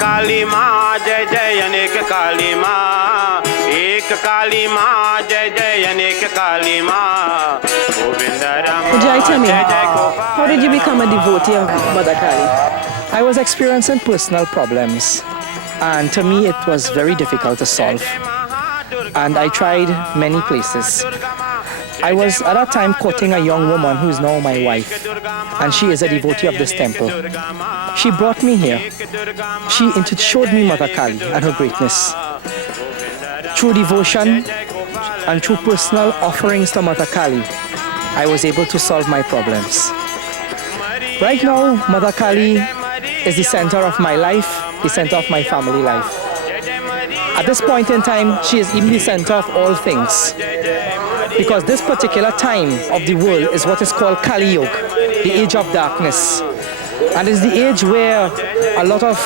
काली माँ जय जय अनेक काली माँ, एक काली माँ जय जय अनेक काली माँ, Govind Ram Jai, tell me, जय जय Gopal. how did you become a devotee of Mother Kali? I was experiencing personal problems, and to me it was very difficult to solve. And I tried many places. I was at that time courting a young woman who is now my wife, and she is a devotee of this temple. She brought me here. She showed me Mother Kali and her greatness. Through devotion and through personal offerings to Mother Kali, I was able to solve my problems. Right now, Mother Kali is the center of my life, the center of my family life. At this point in time, she is even the center of all things. Because this particular time of the world is what is called Kali Yuga, the age of darkness. And it's the age where a lot of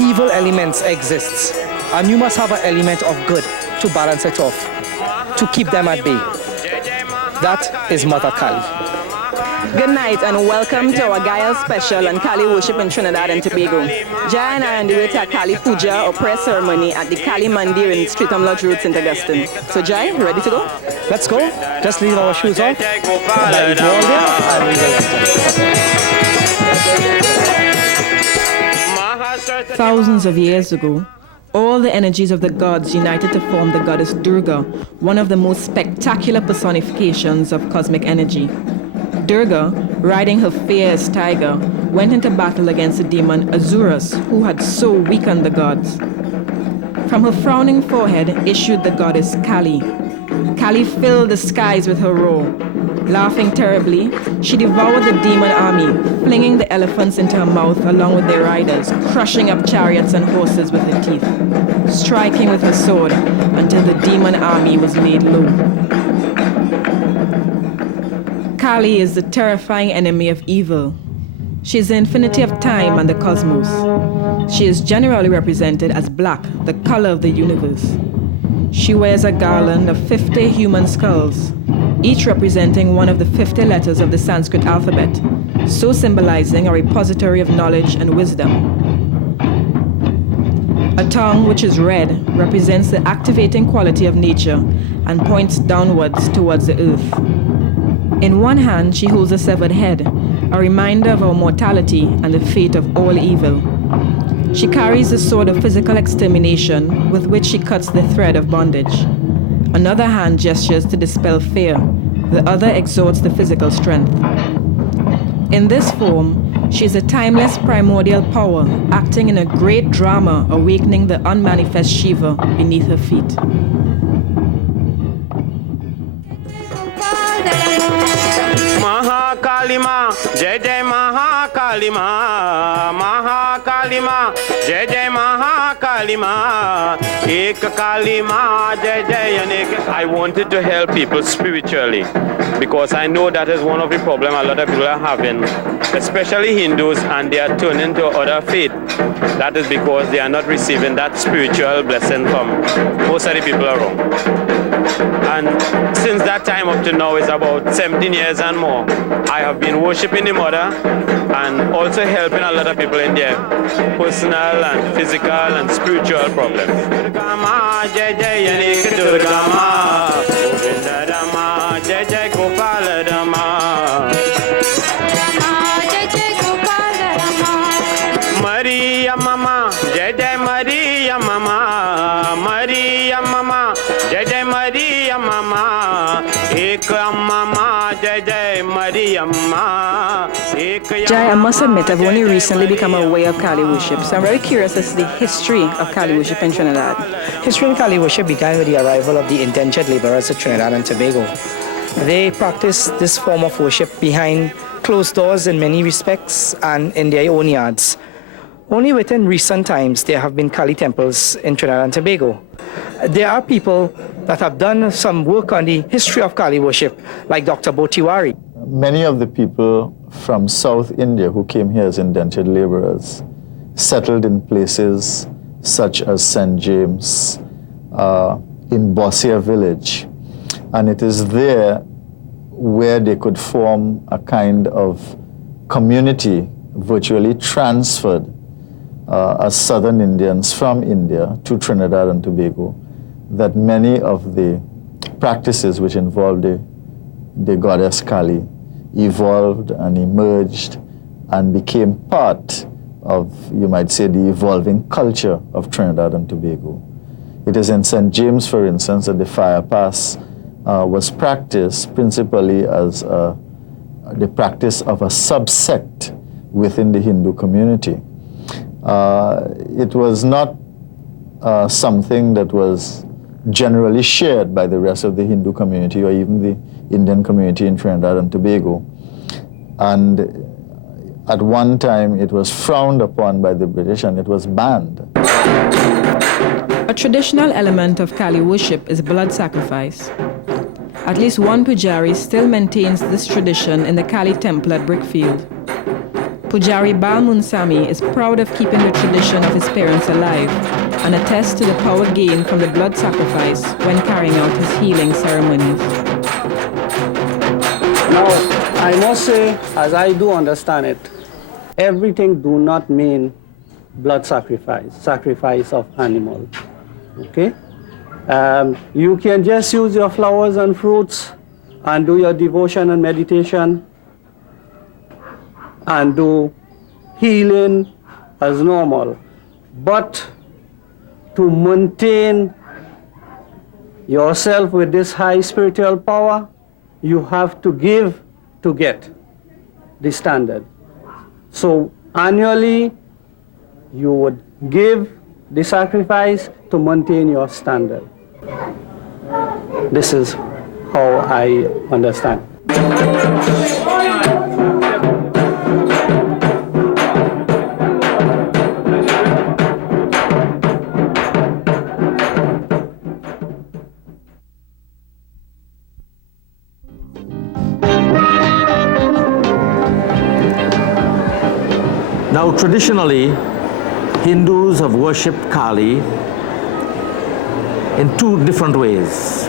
evil elements exist. And you must have an element of good to balance it off, to keep them at bay. That is Mother Kali. Good night and welcome to our Gaia special on Kali worship in Trinidad and Tobago. Jai and I are on the way to a Kali puja or prayer ceremony at the Kali Mandir in Streatham Lodge Road, St. Augustine. So Jai, you ready to go? Let's go. Just leave our shoes off. Let it go all there and we will enter. Thousands of years ago, all the energies of the gods united to form the goddess Durga, one of the most spectacular personifications of cosmic energy. Durga, riding her fierce tiger, went into battle against the demon Asurus, who had so weakened the gods. From her frowning forehead issued the goddess Kali. Kali filled the skies with her roar. Laughing terribly, she devoured the demon army, flinging the elephants into her mouth along with their riders, crushing up chariots and horses with her teeth, striking with her sword until the demon army was laid low. Kali is the terrifying enemy of evil. She is the infinity of time and the cosmos. She is generally represented as black, the color of the universe. She wears a garland of 50 human skulls, each representing one of the 50 letters of the Sanskrit alphabet, so symbolizing a repository of knowledge and wisdom. A tongue which is red represents the activating quality of nature and points downwards towards the earth. In one hand, she holds a severed head, a reminder of our mortality and the fate of all evil. She carries the sword of physical extermination with which she cuts the thread of bondage. Another hand gestures to dispel fear, the other exalts the physical strength. In this form, she is a timeless primordial power, acting in a great drama, awakening the unmanifest Shiva beneath her feet. Mahakali माँ जय जय महाकाली माँ, महाकाली माँ जय जय महाकाली माँ, एक काली माँ जय जय अनेक. I wanted to help people spiritually because I know that is one of the problems a lot of people are having, especially Hindus, and they are turning to other faith. That is because they are not receiving that spiritual blessing from most of the people around. And since that time up to now is about 17 years and more, I have been worshipping the Mother and also helping a lot of people in their personal and physical and spiritual problems. Durga Ma Jai Jai Anek Durga Ma, Govinda Rama Jai Jai Gopal Rama, Jai Jai Gopal Rama, Maria Mama Jai Jai Maria Mama, Maria Mama Jai Jai Maria Mama, Ek Mama Jai Jai Maria Mama. Jai, I must admit, I've only recently become aware of Kali worship, so I'm very curious as to the history of Kali worship in Trinidad. History in Kali worship began with the arrival of the indentured laborers of Trinidad and Tobago. They practiced this form of worship behind closed doors in many respects and in their own yards. Only within recent times there have been Kali temples in Trinidad and Tobago. There are people that have done some work on the history of Kali worship, like Dr. Botiwari. Many of the people from South India who came here as indentured laborers settled in places such as St. James, in Bossier village. And it is there where they could form a kind of community virtually transferred as Southern Indians from India to Trinidad and Tobago, that many of the practices which involved the goddess Kali evolved and emerged and became part of, you might say, the evolving culture of Trinidad and Tobago. It is in St. James, for instance, that the fire pass was practiced principally as the practice of a subsect within the Hindu community. It was not something that was generally shared by the rest of the Hindu community or even the Indian community in Trinidad and Tobago. And at one time it was frowned upon by the British and it was banned. A traditional element of Kali worship is blood sacrifice. At least one pujari still maintains this tradition in the Kali temple at Brickfield. Pujari Bal Munsami is proud of keeping the tradition of his parents alive and attests to the power gained from the blood sacrifice when carrying out his healing ceremonies. Now, I must say, as I do understand it, everything do not mean blood sacrifice, sacrifice of animal, okay? You can just use your flowers and fruits and do your devotion and meditation and do healing as normal. But to maintain yourself with this high spiritual power, you have to give to get the standard. So annually, you would give the sacrifice to maintain your standard. This is how I understand. Now, traditionally, Hindus have worshipped Kali in two different ways.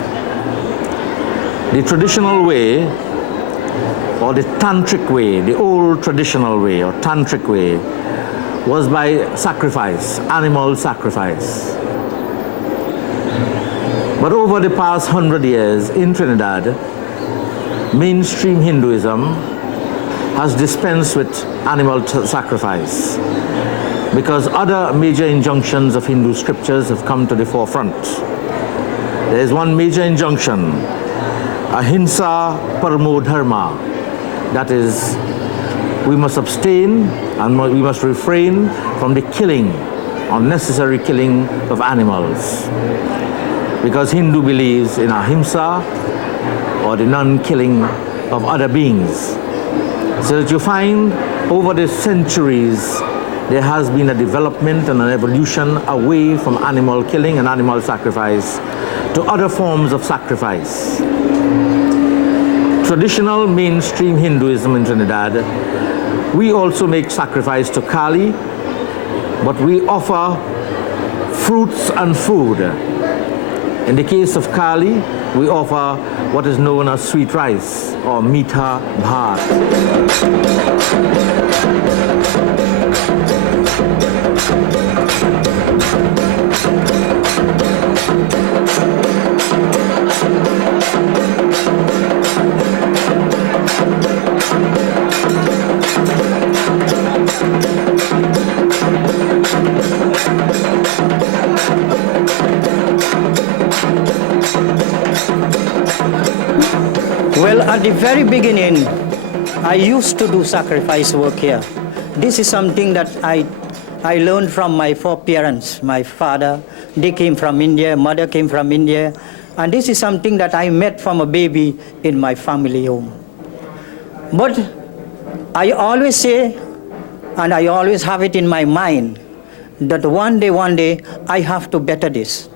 The traditional way, or the tantric way, the old traditional way or tantric way, was by sacrifice, animal sacrifice. But over the past 100 years in Trinidad, mainstream Hinduism has dispensed with animal sacrifice because other major injunctions of Hindu scriptures have come to the forefront. There is one major injunction, ahimsa paramo dharma, that is, we must abstain and we must refrain from the killing, unnecessary killing of animals, because Hindu believes in ahimsa, or the non-killing of other beings. So that you find over the centuries there has been a development and an evolution away from animal killing and animal sacrifice to other forms of sacrifice. Traditional mainstream Hinduism in Trinidad, we also make sacrifice to Kali, but we offer fruits and food. In the case of Kali, we offer what is known as sweet rice or meetha bhat. Well, at the very beginning, I used to do sacrifice work here. This is something that I learned from my foreparents. My father, they came from India, mother came from India, and this is something that I met from a baby in my family home. But I always say, and I always have it in my mind, that one day, I have to better this.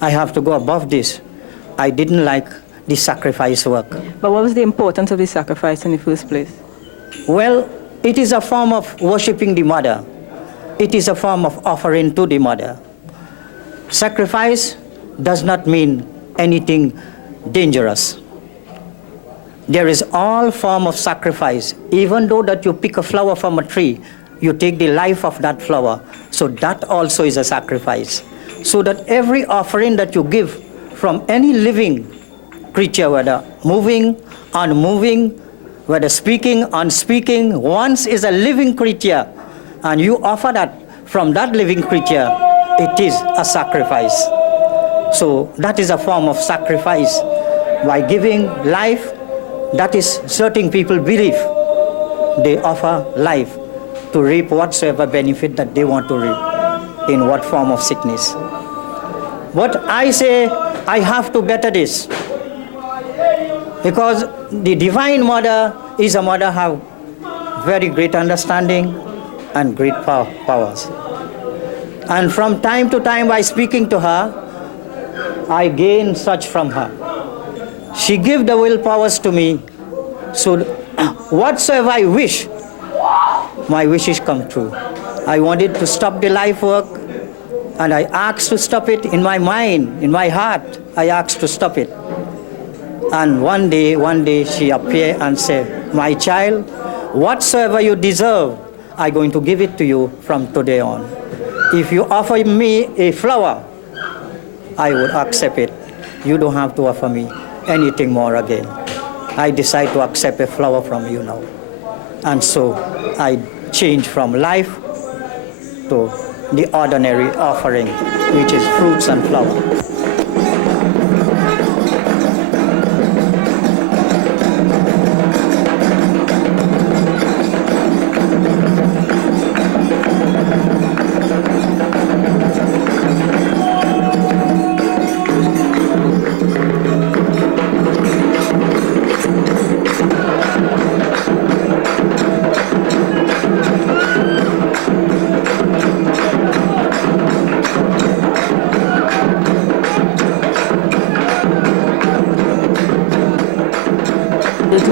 I have to go above this. I didn't like the sacrifice work. But what was the importance of the sacrifice in the first place? Well, it is a form of worshipping the mother. It is a form of offering to the mother. Sacrifice does not mean anything dangerous. There is all form of sacrifice. Even though that you pick a flower from a tree, you take the life of that flower. So that also is a sacrifice. So that every offering that you give from any living creature, whether moving, unmoving, whether speaking, unspeaking, once is a living creature, and you offer that from that living creature, it is a sacrifice. So that is a form of sacrifice. By giving life, that is certain people believe. They offer life to reap whatsoever benefit that they want to reap, in what form of sickness. But I say, I have to better this, because the Divine Mother is a mother have very great understanding and great powers. And from time to time, by speaking to her, I gain such from her. She give the will powers to me, so whatsoever I wish, my wishes come true. I wanted to stop the life work, and I asked to stop it in my mind, in my heart. I asked to stop it. And one day she appeared and said, my child, whatsoever you deserve, I'm going to give it to you from today on. If you offer me a flower, I would accept it. You don't have to offer me anything more again. I decide to accept a flower from you now. And so I change from life to the ordinary offering, which is fruits and flowers.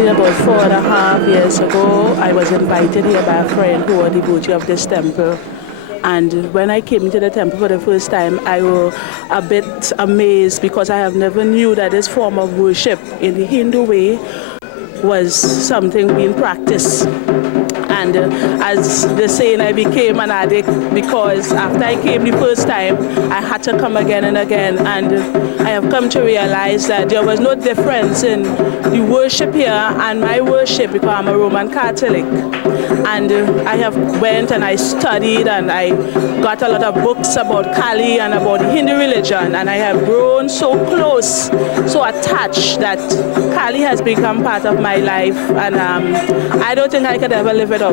About 4.5 years ago, I was invited here by a friend who was the devotee of this temple. And when I came into the temple for the first time, I was a bit amazed because I have never knew that this form of worship in the Hindu way was something being practiced. And as the saying, I became an addict because after I came the first time, I had to come again and again. And I have come to realize that there was no difference in the worship here and my worship because I'm a Roman Catholic. And I have went and I studied and I got a lot of books about Kali and about the Hindu religion. And I have grown so close, so attached that Kali has become part of my life. And I don't think I could ever live without her.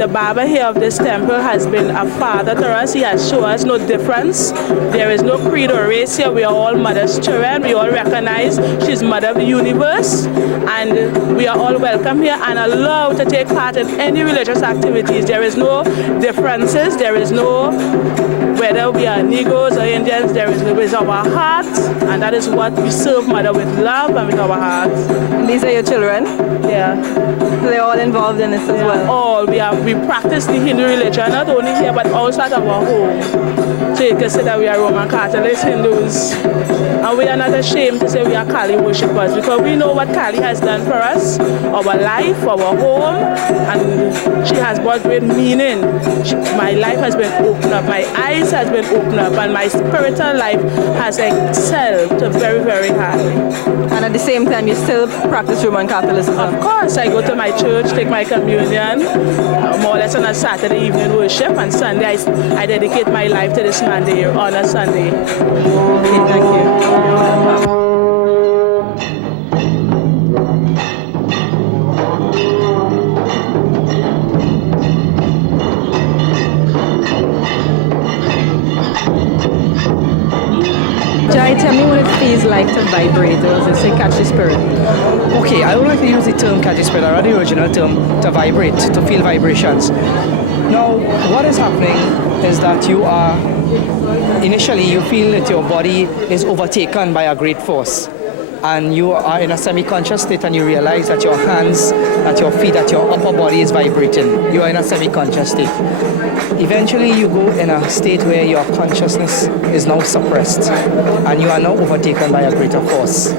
The Baba here of this temple has been a father to us. He has shown us no difference. There is no creed or race here. We are all mother's children. We all recognize she's mother of the universe. And we are all welcome here and allowed to take part in any religious activities. There is no differences. There is no whether we are Negroes or Indians. There is with our heart. And that is what we serve Mother with love and with our heart. These are your children? Yeah. So they're all involved in this as well? All. We practice the Hindu religion, not only here, but also at our home. So you can say that we are Roman Catholics, Hindus. And we are not ashamed to say we are Kali worshippers because we know what Kali has done for us, our life, our home, and she has brought great meaning. My life has been opened up, my eyes has been opened up, and my spiritual life has excelled very, very high. And at the same time, you still practice Roman Catholicism? Of course, I go to my church, take my communion, more or less on a Saturday evening worship, and Sunday I dedicate my life to this man here on a Sunday. Okay, thank you. Jai, tell me what it feels like to vibrate, or does it say catch the spirit? Okay, I would like to use the term catch the spirit, or the original term to vibrate, to feel vibrations. Now, what is happening is that initially you feel that your body is overtaken by a great force. And you are in a semi-conscious state and you realize that your hands, that your feet, that your upper body is vibrating. You are in a semi-conscious state. Eventually you go in a state where your consciousness is now suppressed and you are now overtaken by a greater force.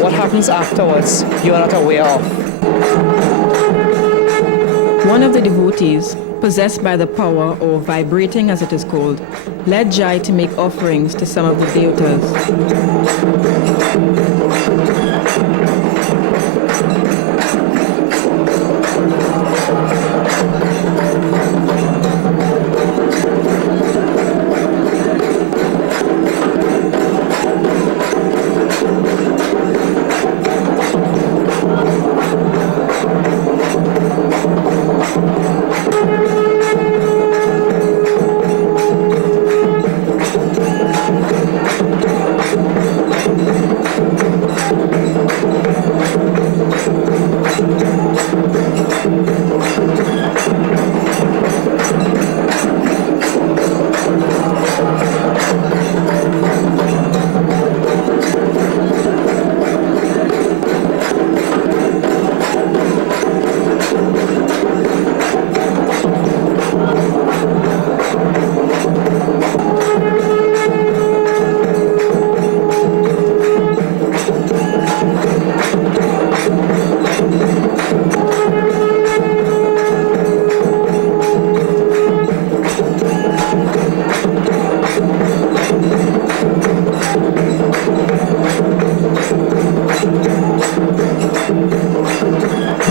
What happens afterwards, you are not aware of. One of the devotees, possessed by the power, or vibrating as it is called, led Jai to make offerings to some of the deotas.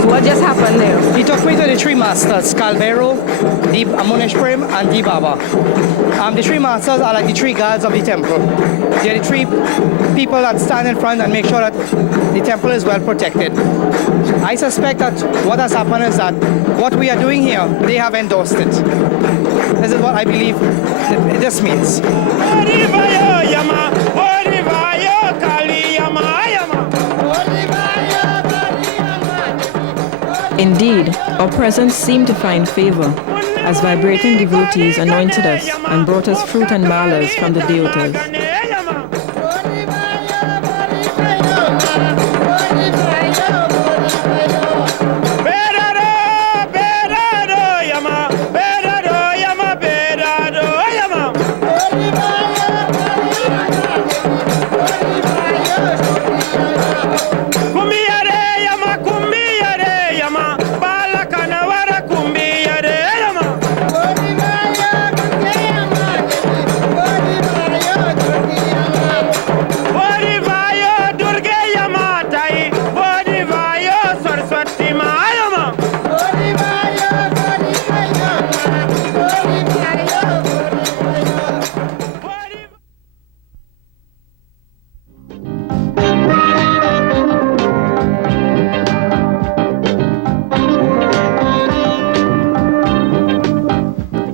What just happened there? He took me to the three masters, Calvero, Deep Amunish Prem, and Deep Baba. The three masters are like the three guards of the temple. They're the three people that stand in front and make sure that the temple is well protected. I suspect that what has happened is that what we are doing here, they have endorsed it. This is what I believe this means. Indeed, our presence seemed to find favor, as vibrating devotees anointed us and brought us fruit and malas from the deotas.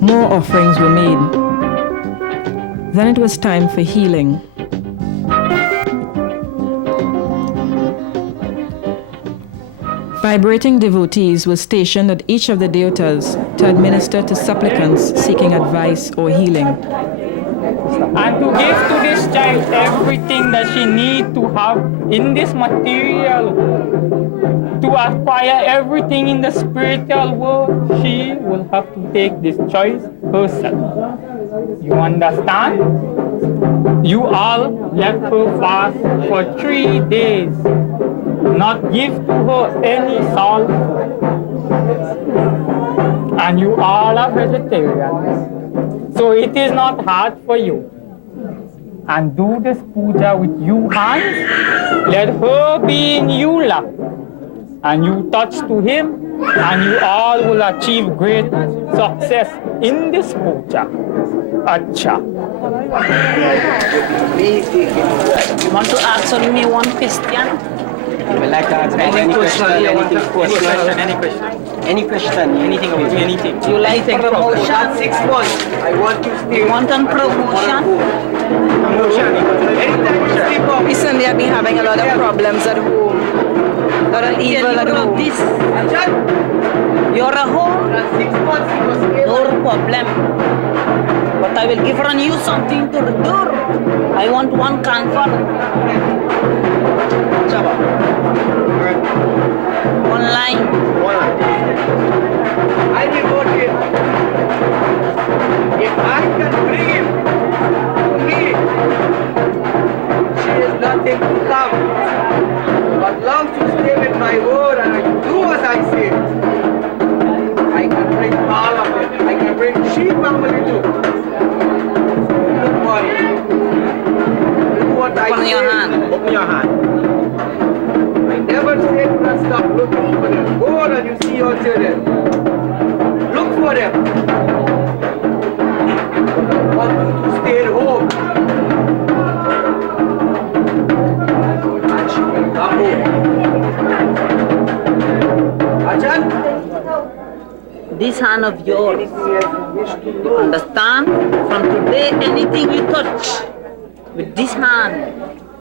More offerings were made. Then it was time for healing. Vibrating devotees were stationed at each of the deotas to administer to supplicants seeking advice or healing. And to give to this child everything that she needs to have in this material, to acquire everything in the spiritual world, she will have to take this choice herself. You understand? You all let her fast for 3 days, not give to her any salt, and you all are vegetarians. So it is not hard for you. And do this puja with you hands. Let her be in you lap. And you touch to him, and you all will achieve great success in this puja. Acha. You want to ask me one question? Well, like that. Any question, anything about anything. You like promotion? 6 months. I want to stay. You want a promotion? Anytime you sleep up. Recently, I've been having a lot of problems at home. A lot of evil at home. This. You're a home? 6 months he was No problem. But I will give on you something to do. I want one confirm. Online. I devote him. If I can bring him to me, she is nothing to come. But long to stay with my word and I do as I say. I your hand. Open your hand. I never said to stop looking for them. Go on and you see your children. Look for them. But I want you to stay at home. And she will come home. Ajahn? This hand of yours, you understand? From today, anything you touch with this hand,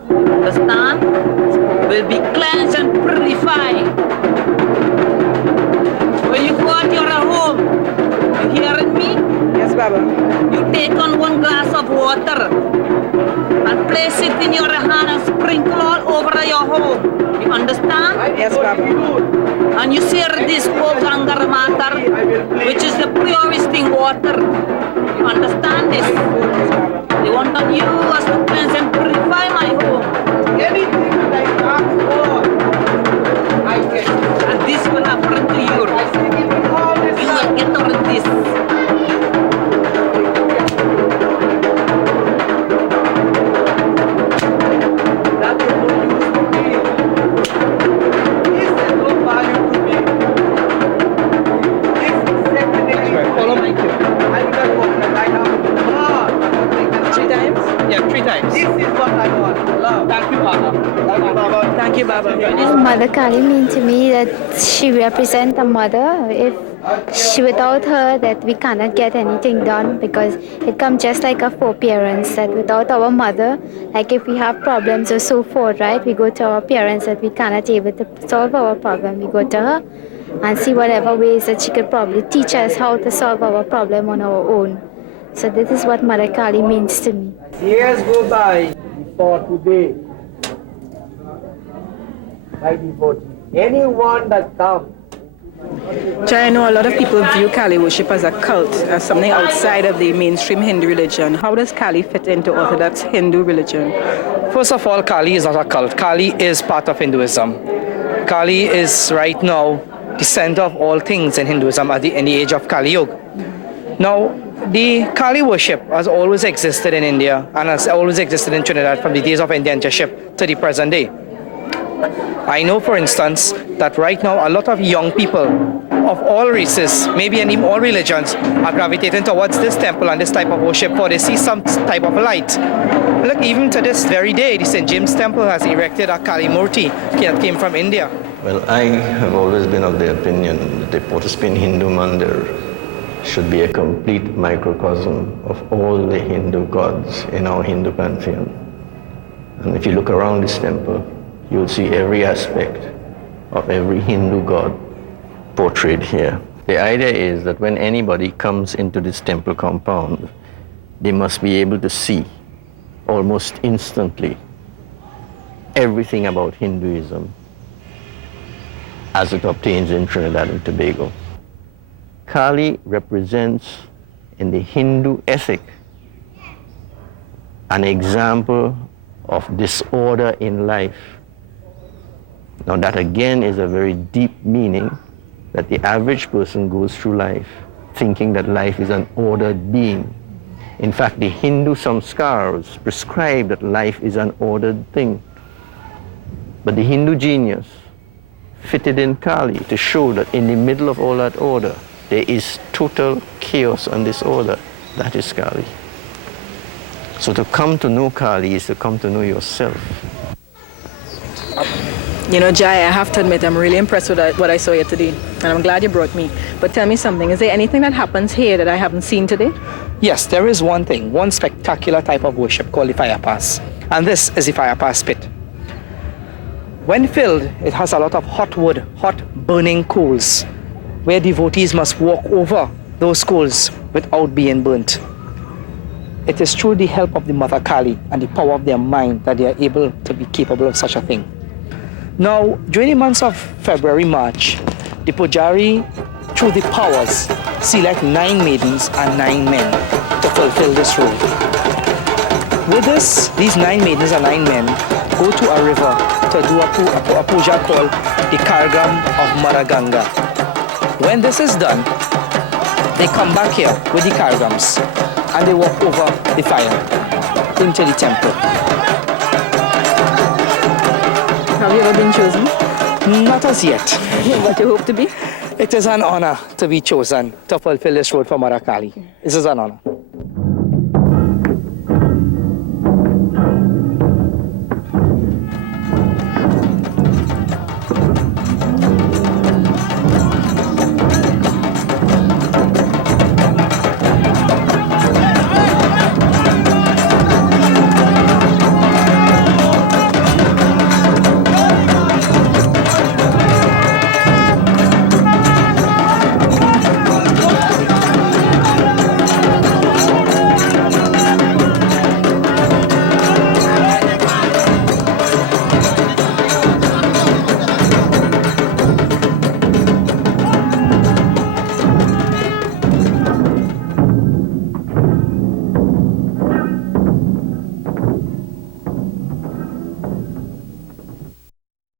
understand, will be cleansed and purified. When you go out your home, you hearing me? Yes, Baba. You take on one glass of water and place it in your hand and sprinkle all over your home. You understand? Yes, Baba. And you say this Gangar Matar, which is the purest thing water. You understand this? They want on you as to cleanse and purify my home. Anything that I ask for, I get. And this will happen to you. You will get over this. That is no use to me. This is no value to me. This is secondary. Follow my cue. I do not want that I have God. 3 times? Yeah, 3 times. This is what I want. Love. Thank you, Baba. Thank you, Baba. Mother Kali means to me that she represents a mother. Without her, that we cannot get anything done, because it comes just like a forbearance that without our mother, like if we have problems or so forth, right, we go to our parents that we cannot able to solve our problem. We go to her and see whatever ways that she could probably teach us how to solve our problem on our own. So this is what Mother Kali means to me. Years go by before today. My devotee. Anyone that comes. Jai, I know a lot of people view Kali worship as a cult, as something outside of the mainstream Hindu religion. How does Kali fit into Orthodox Hindu religion? First of all, Kali is not a cult. Kali is part of Hinduism. Kali is right now the center of all things in Hinduism in the age of Kali Yuga. Now, the Kali worship has always existed in India and has always existed in Trinidad from the days of indentureship to the present day. I know, for instance, that right now a lot of young people of all races, maybe and even all religions, are gravitating towards this temple and this type of worship, for they see some type of light. Look, even to this very day, the St. James Temple has erected a Kali Murti that came from India. Well, I have always been of the opinion that the Port of Spain Hindu Mandir should be a complete microcosm of all the Hindu gods in our Hindu pantheon. And if you look around this temple, you'll see every aspect of every Hindu god portrayed here. The idea is that when anybody comes into this temple compound, they must be able to see almost instantly everything about Hinduism as it obtains in Trinidad and Tobago. Kali represents, in the Hindu ethic, an example of disorder in life. Now that again is a very deep meaning, that the average person goes through life thinking that life is an ordered being. In fact, the Hindu samskars prescribe that life is an ordered thing. But the Hindu genius fitted in Kali to show that in the middle of all that order, there is total chaos and disorder. That is Kali. So to come to know Kali is to come to know yourself. You know, Jai, I have to admit, I'm really impressed with what I saw here today. And I'm glad you brought me. But tell me something, is there anything that happens here that I haven't seen today? Yes, there is one thing, one spectacular type of worship called the fire pass. And this is the fire pass pit. When filled, it has a lot of hot wood, hot burning coals, where devotees must walk over those coals without being burnt. It is through the help of the Mother Kali and the power of their mind that they are able to be capable of such a thing. Now, during the months of February, March, the pujari, through the powers, select 9 maidens and 9 men to fulfill this role. With this, these 9 maidens and 9 men go to a river to do a puja called the Kargam of Mother Ganga. When this is done, they come back here with the Kargams and they walk over the fire into the temple. Have you ever been chosen? Not as yet. But you hope to be? It is an honor to be chosen to fulfill this role for Mother Kali. This is an honor.